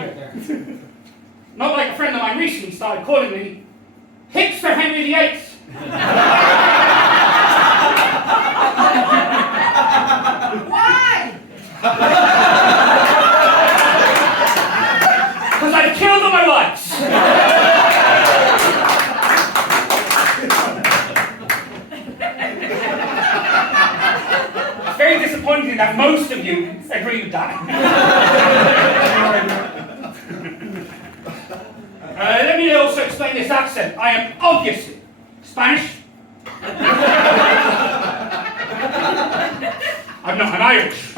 everywhere there. Not like a friend of mine recently started calling me Hipster Henry VIII. Why? Because I've killed all my wives. It's very disappointing that most of you agree with that. Let me also explain this accent. I am obviously Spanish. I'm not an Irish,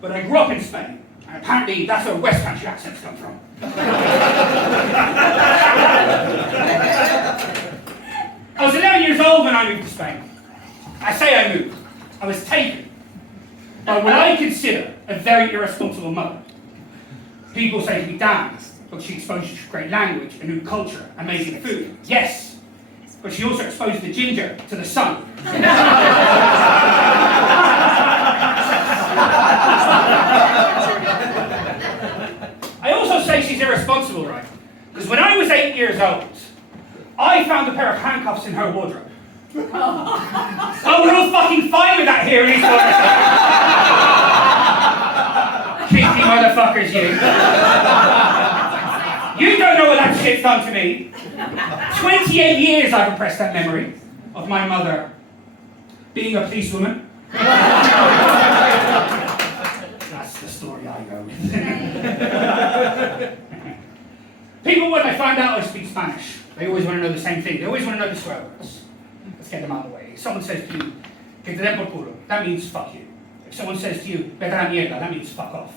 but I grew up in Spain. And apparently that's where West Country accents come from. I was 11 years old when I moved to Spain. I say I moved. I was taken by what I consider a very irresponsible mother. People say to me, damn, but she exposed you to great language, a new culture, amazing food. Yes, but she also exposed the ginger to the sun. I also say she's irresponsible, right? Because when I was 8 years old, I found a pair of handcuffs in her wardrobe. Oh, we're all fucking fine with that here in East Cheeky motherfuckers, you. You don't know what that shit's done to me. 28 years I've repressed that memory of my mother being a policewoman. That's the story I go with. People, when they find out I speak Spanish, they always want to know the same thing. They always want to know the swear words. Let's get them out of the way. If someone says to you, que te den por culo, that means fuck you. If someone says to you, vete a la mierda, that means fuck off.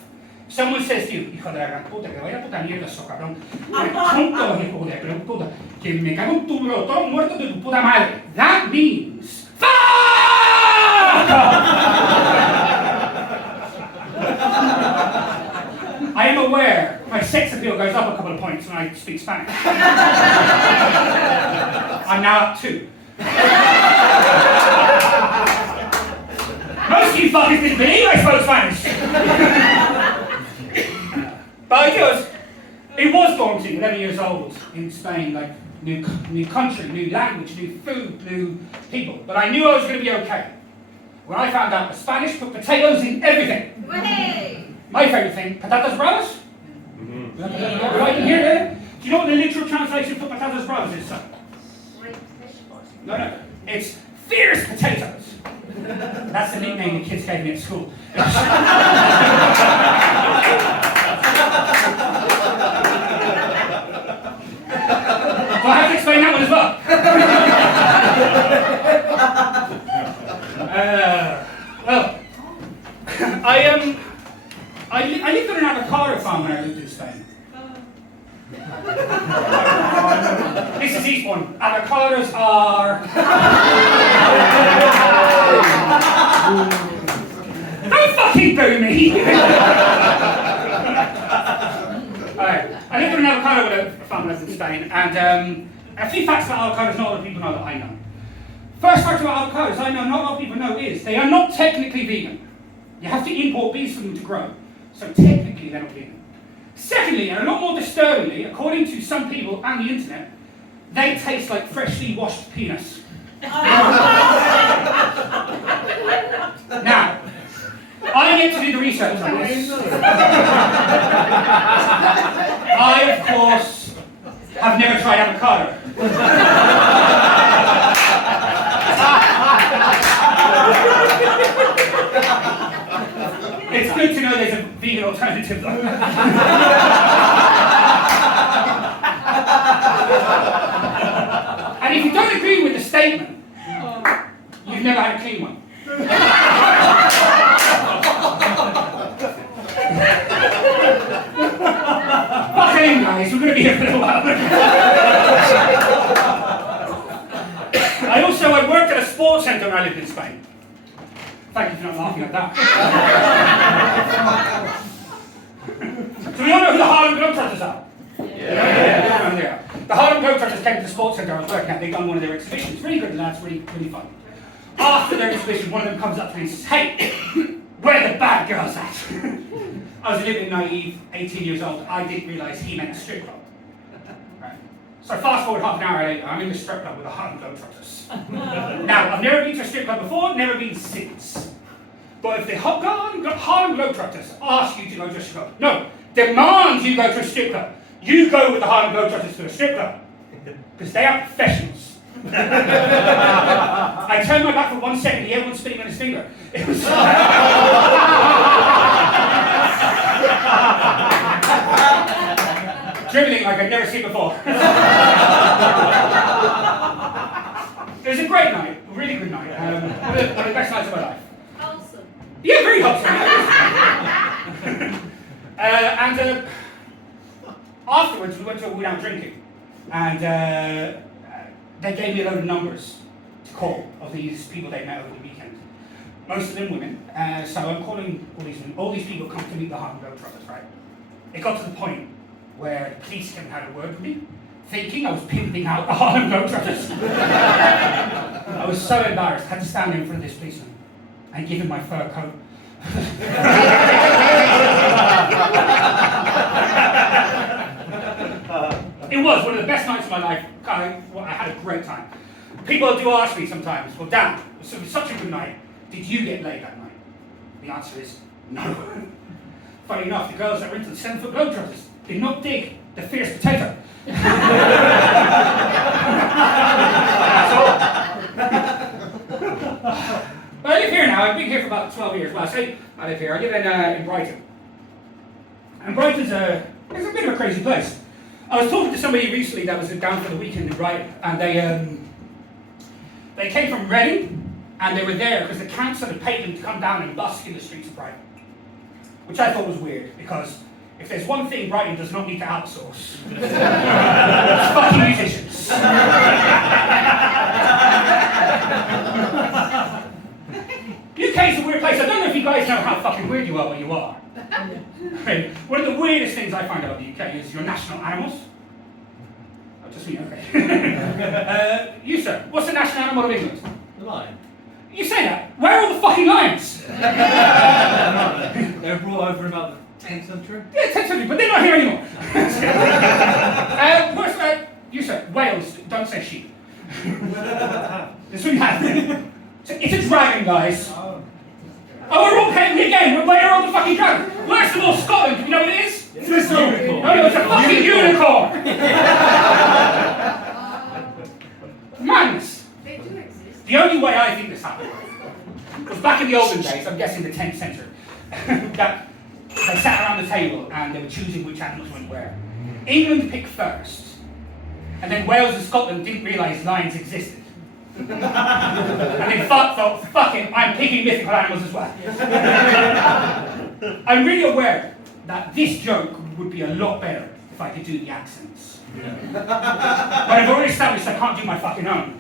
If someone says to you, hijo de la gran puta, que vaya a puta mierda, so cabrón, hijo de gran puta, que me cago en tu bro, todos muertos de tu puta madre, that means fuck I am aware my sex appeal goes up a couple of points when I speak Spanish. I'm now up 2. Most of you fuckers didn't believe I spoke Spanish. But it was daunting, 11 years old in Spain, like new country, new language, new food, new people. But I knew I was going to be okay. When I found out the Spanish put potatoes in everything. Hey. My favourite thing, patatas bravas. Right in here, there. Do you know what the literal translation for patatas bravas is, son? No. It's fierce potatoes. That's the nickname the kids gave me at school. Do I have to explain that one as well? I lived on an avocado farm when I lived in Spain. This is Eastbourne. Avocados are... Don't fucking boo me! Alright, I lived on an avocado farm when I was in Spain, and a few facts about avocados not a lot of people know that I know. First fact about avocados I know not a lot of people know is they are not technically vegan. You have to import bees for them to grow, so technically they're not vegan. Secondly, and a lot more disturbingly, according to some people and the internet, they taste like freshly washed penis. Now, I get to do the research on this. I, of course, have never tried avocado. It's good to know there's a vegan alternative though. And if you don't agree with the statement, you've never had a clean one. Fucking guys, we're going to be here for a little while. I worked at a sports centre when I lived in Spain. Thank you for not laughing at that. So we all know who the Harlem Globetrotters are? Yeah. The Harlem Globetrotters came to the sports centre I was working at. They done one of their exhibitions. Really good lads, really fun. After their exhibition, one of them comes up to me and says, hey, where are the bad girls at? I was a little bit naive, 18 years old. I didn't realise he meant a strip club. Right. So fast forward half an hour later, I'm in the strip club with the Harlem Globetrotters. Now, I've never been to a strip club before, never been since. But if the Harlem Globetrotters ask you to go to a strip club, no, demand you go to a strip club, you go with the Harlem Globetrotters to a strip club. Because they are professionals. I turned my back for 1 second, everyone's spinning on his finger. It was dribbling like I'd never seen before. It was a great night, a really good night. One of the best nights of my life. Wholesome. Yeah, very wholesome. Afterwards, we went to a Wood Out drinking. And they gave me a load of numbers to call of these people they met over the weekend. Most of them women. So I'm calling all these women. All these people come to meet the Harlem Globetrotters, right? It got to the point where the police came and had a word with me, thinking I was pimping out the Harlem Globetrotters. I was so embarrassed. I had to stand in front of this policeman and give him my fur coat. It was one of the best nights of my life. I had a great time. People do ask me sometimes, well, Dan, it was such a good night. Did you get laid that night? The answer is no. Funny enough, the girls that were into the 7 Foot Globetrotters did not dig the fierce potato. That's all. But I live here now. I've been here for about 12 years. Well, I say I live here. I live in Brighton. And Brighton's it's a bit of a crazy place. I was talking to somebody recently that was down for the weekend in Brighton, and they came from Reading, and they were there because the council had paid them to come down and busk in the streets of Brighton, which I thought was weird, because if there's one thing Brighton does not need to outsource, it's fucking musicians. UK is a weird place. I don't know if you guys know how fucking weird you are where you are. One of the weirdest things I find about the UK is your national animals. Oh, just me, okay. You, sir, what's the national animal of England? The lion. You say that. Where are all the fucking lions? They were brought over in about the 10th century. Yeah, 10th century, but they're not here anymore. You, sir, Wales, don't say sheep. This is what you have. It's a dragon, guys. Oh, we're all paying me again. Where are all the fucking dragons? Worst of all, Scotland. You know what it is? It's a unicorn. No, it's a fucking unicorn. Madness. They do exist. The only way I think this happened was back in the olden days, I'm guessing the 10th century, that they sat around the table and they were choosing which animals went where. England picked first, and then Wales and Scotland didn't realise lions existed. And then thought, fuck it, I'm picking mythical animals as well. I'm really aware that this joke would be a lot better if I could do the accents. But I've already established I can't do my fucking own.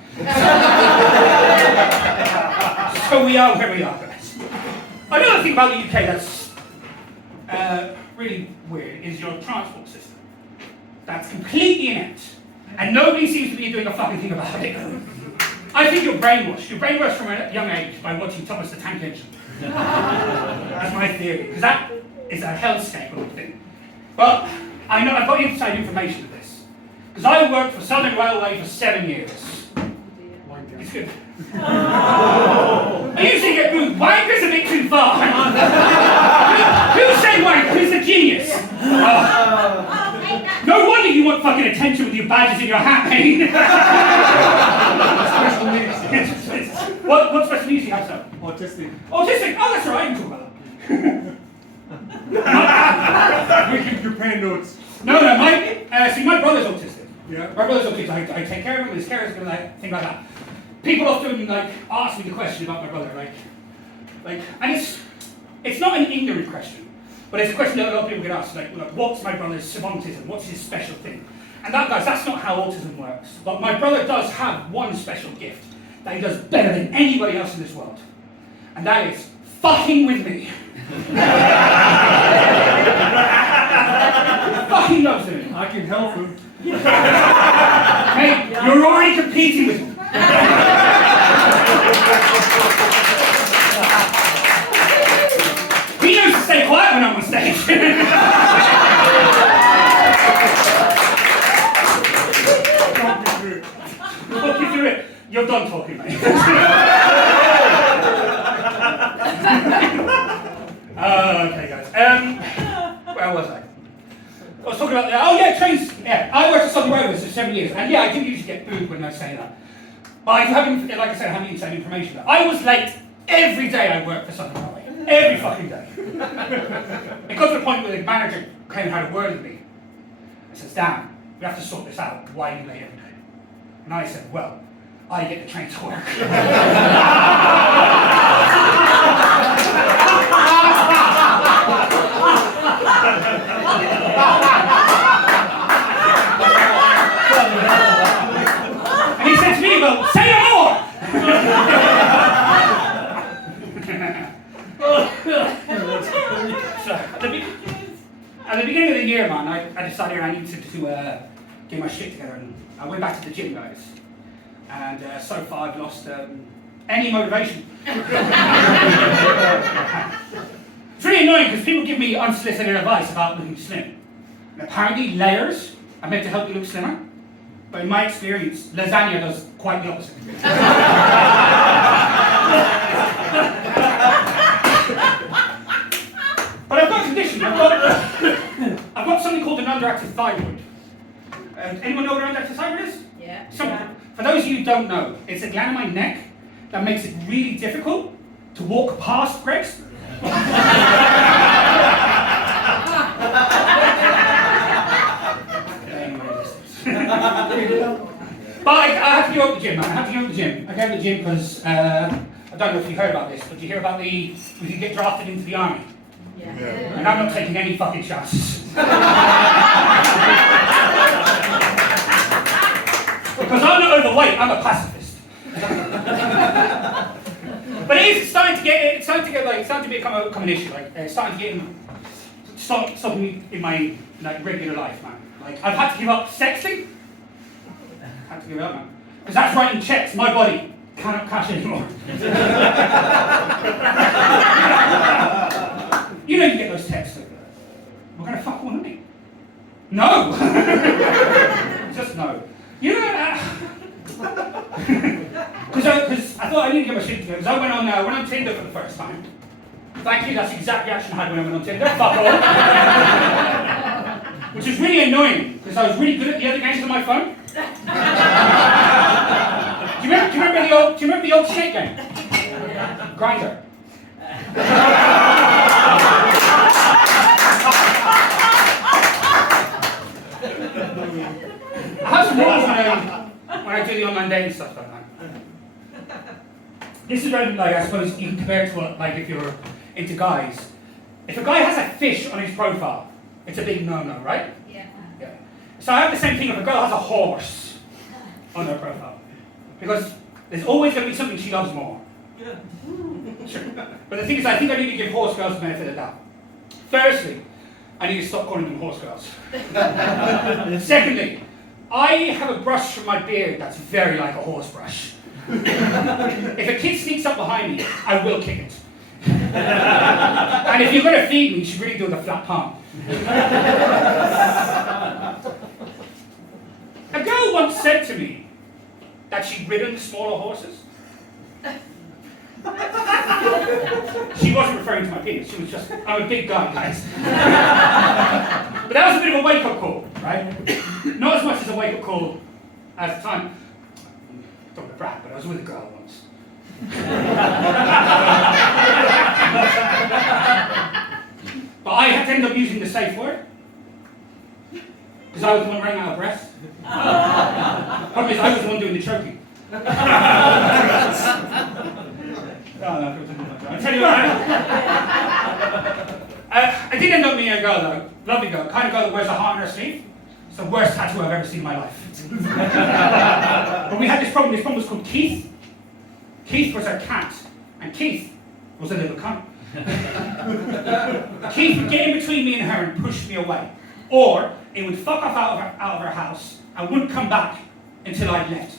So we are where we are, guys. Another thing about the UK that's really weird is your transport system. That's completely inept. And nobody seems to be doing a fucking thing about it. I think you're brainwashed. You're brainwashed from a young age by watching Thomas the Tank Engine. That's my theory, because that is a hellscape of a thing. But I know I've got inside information of this. Because I worked for Southern Railway for 7 years. It's good. I usually get moved. Wanker's a bit too far. Who said wanker? Who's the genius? No wonder you want fucking attention with your badges in your hat, mate. Special needs. What special needs do you have, sir? Autistic. Autistic? Oh, that's all right, I can talk about that. We can compare notes. No, see, my brother's autistic. Yeah. My brother's autistic. I take care of him, his carers, and things like that. People often ask me the question about my brother, and it's not an ignorant question, but it's a question that a lot of people get asked, like what's my brother's autism? What's his special thing? And that's not how autism works. But my brother does have one special gift that he does better than anybody else in this world, and that is fucking with me. Fucking loves him. I can help him. Hey, you're already competing with him. He knows to stay quiet when I'm on stage. Talk you through it. You're done talking, mate. Okay, guys. Where was I? I was talking about trains. Yeah, I worked at Southern Railways for 7 years, and yeah, I do usually get booed when I say that. But I have, like I said, I have inside information. I was late every day I worked for Southern Railway. Every fucking day. It got to the point where the manager came and had a word with me. I said, Dan, we have to sort this out. Why are you late every day? And I said, well, I get the train to work. And he said to me, well, say no more! So, at the beginning of the year, man, I decided I needed to get my shit together, and I went back to the gym, guys. And so far, I've lost any motivation. It's really annoying because people give me unsolicited advice about looking slim. And apparently, layers are meant to help you look slimmer. But in my experience, lasagna does quite the opposite. But I've got a condition. I've got something called an underactive thyroid. Anyone know what an underactive thyroid is? Yeah. For those of you who don't know, it's a gland in my neck that makes it really difficult to walk past Greg's. But I have to go up the gym, man. I have to go up the gym. I go to the gym because I don't know if you heard about this, but you hear about we can get drafted into the army. Yeah. And I'm not taking any fucking chances. Because I'm not overweight, I'm a pacifist. But it's starting to become an issue. Like it's starting to get something in my regular life, man. Like I've had to give up sexting. Had to give it up, man. Because that's writing checks. My body cannot cash anymore. You know you get those texts like, we're gonna fuck one, aren't we? No! Just no. You know because I thought I need to get my shit together. Because I went on Tinder for the first time. Thank you, that's the exact reaction I had when I went on Tinder. Fuck off. Which is really annoying, because I was really good at the other games on my phone. Do you remember the old shit game? Grindr. I have some rules when I do the online dating stuff like that. This is where, I suppose you can compare it to if you're into guys. If a guy has a fish on his profile, it's a big no-no, right? Yeah. So I have the same thing if a girl has a horse on her profile. Because there's always going to be something she loves more. Yeah. Sure. But the thing is, I think I need to give horse girls the benefit of the doubt. Firstly, I need to stop calling them horse girls. Secondly, I have a brush from my beard that's very like a horse brush. If a kid sneaks up behind me, I will kick it. And if you're going to feed me, you should really do the flat palm. A girl once said to me that she'd ridden smaller horses. She wasn't referring to my penis, she was just, I'm a big guy, guys. But that was a bit of a wake-up call, right? Not as much as a wake-up call at the time. Don't want to brag, but I was with a girl once. But I had to end up using the safe word. Because I was the one running out of breath. Problem is, I was the one doing the choking. I'll tell you what, I did end up meeting a girl though, lovely girl, kind of girl that wears a heart on her sleeve. It's the worst tattoo I've ever seen in my life. But we had this problem was called Keith. Keith was her cat, and Keith was a little cunt. Keith would get in between me and her and push me away. Or it would fuck off out of her house and wouldn't come back until I'd left.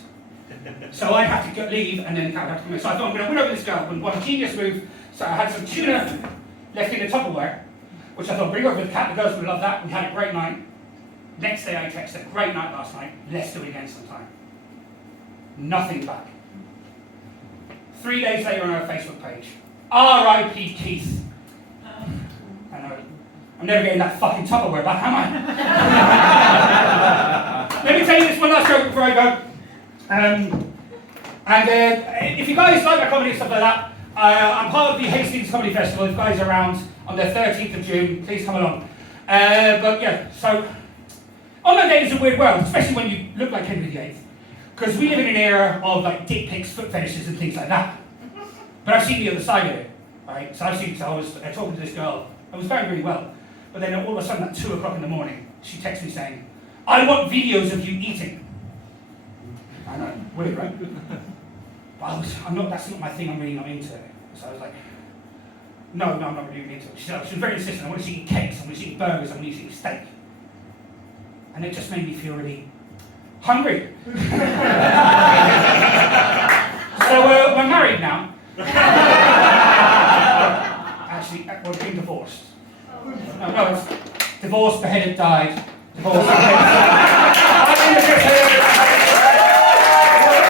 So I'd have to leave and then the cat would have to come in. So I thought I'm going to win over this girl and one genius move. So I had some tuna left in the Tupperware. which I thought, bring over the cat, the girls would love that. We had a great night. Next day I texted, great night last night, let's do it again sometime. Nothing back. 3 days later on her Facebook page, R.I.P. Keith. I know. I'm never getting that fucking Tupperware back, am I? Let me tell you this one last joke before I go. If you guys like my comedy and stuff like that, I'm part of the Hastings Comedy Festival. If you guys are around on the 13th of June, please come along. But yeah, so online dating is a weird world, especially when you look like Henry VIII. Because we live in an era of like dick pics, foot fetishes and things like that. But I've seen the other side of it, right? So I was talking to this girl. I was going really well. But then all of a sudden at 2 o'clock in the morning, she texts me saying, I want videos of you eating. I know, weird, right? But that's not my thing, I'm really not into it. So I was like, no, I'm not really into it. She was very insistent, I want to see cakes, I want to see burgers, I want to see steak. And it just made me feel really hungry. So we're married now. Actually, we're being divorced. No, it's divorced, beheaded, died. Divorced, beheaded.